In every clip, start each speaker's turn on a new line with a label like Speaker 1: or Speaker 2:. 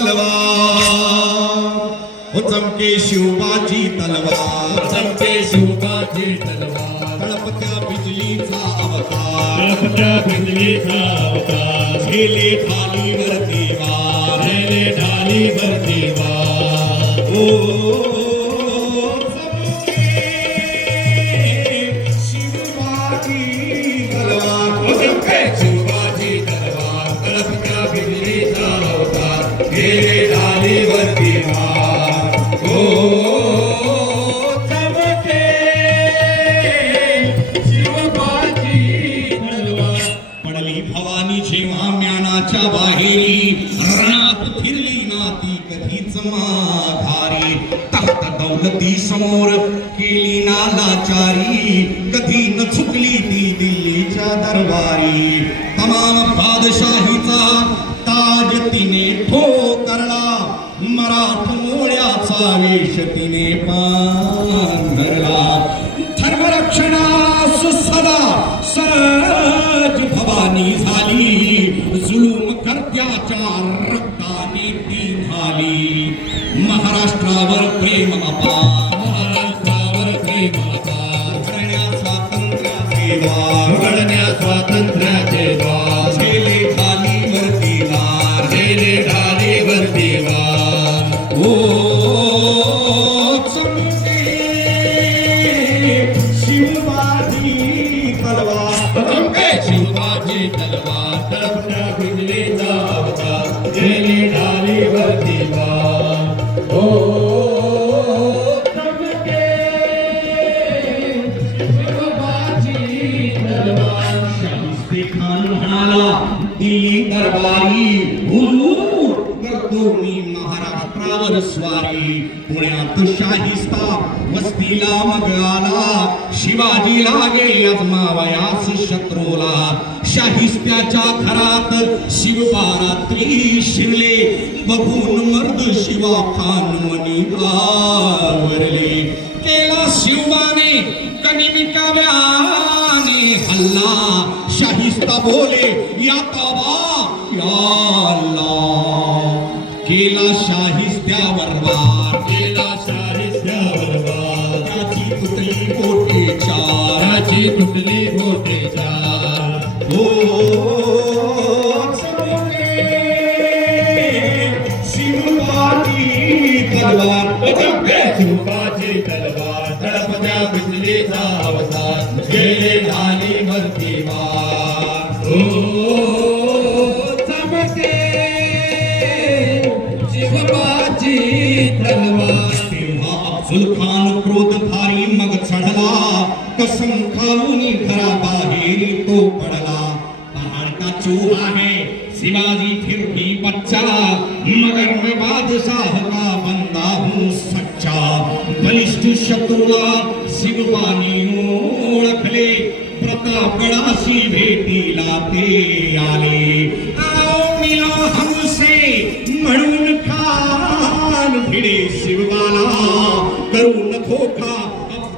Speaker 1: तलवार हो चमके शिवबाची तलवार.
Speaker 2: चमके शिवबाची तलवार.
Speaker 1: तळपत्या बिजलीचा अवतार.
Speaker 2: तळपत्या बिजलीचा अवतार.
Speaker 1: झेले खालीवरती वार.
Speaker 2: रेले ढाली भरती वार
Speaker 1: ओ रणात फिरली नाती कधीच माघारी. तख्त दौलती समोर केली नालाचारी. कधी न चुकली ती दिल्लीच्या दरबारी. तमाम बादशाहीचा ताज तिने ठोकरला. मराठ मोळ्याचा वेश तिने पांघरला. धर्मरक्षणा सुसदा सज भवानी झाली. जुलूम करत्याच्या स्वातंत्र्याचे वार
Speaker 2: घडण्या स्वातंत्र्याचे द्वार
Speaker 1: झेले खाली वरती वार
Speaker 2: गेले ढाली भरती वार
Speaker 1: ओ शिवबाजी तलवार
Speaker 2: चमके तलवार तळपत्या बिजलीचा अवतार गेली ढाली
Speaker 1: शाहिस्ते खान म्हणाला दिल्ली दरबारी हुजूर महाराष्ट्रावर स्वारी. पुण्यात शाहिस्ता वस्तीला मग आला अजमावयास शत्रूला. शाहिस्त्याच्या घरात शिवबारात्री शिरले बघून मर्द शिवा खान मनी आवरले. केला शिवबाने कनिमिकाव्याने हल्ला शाहिस्ता बोले या तबा या अल्लाह. केला शाहिस्त्यावर वार.
Speaker 2: गेला शाहिस्त्यावर वार.
Speaker 1: त्याची तुटली कोटे चार.
Speaker 2: त्याची तुटली गोटेच्या
Speaker 1: हो शिवबाची तलवार.
Speaker 2: तलवार. तळपत्या बिजलीचा अवतार. गेले ढाली
Speaker 1: कसम खाऊन घरा बाहेर तो पडला. पहाड़ का चूहा है शिवाजी फिर भी बच्चा मगर मैं बादशाह का बंदा हूँ सच्चा. बलिष्ठ शत्रुला शिवबानी ओळखले. प्रतापगडाशी भेटीला ते आले. आओ मिलो हमसे म्हणून खान भिडे शिवबाला नको का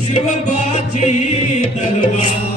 Speaker 1: शिवबाची तलवार.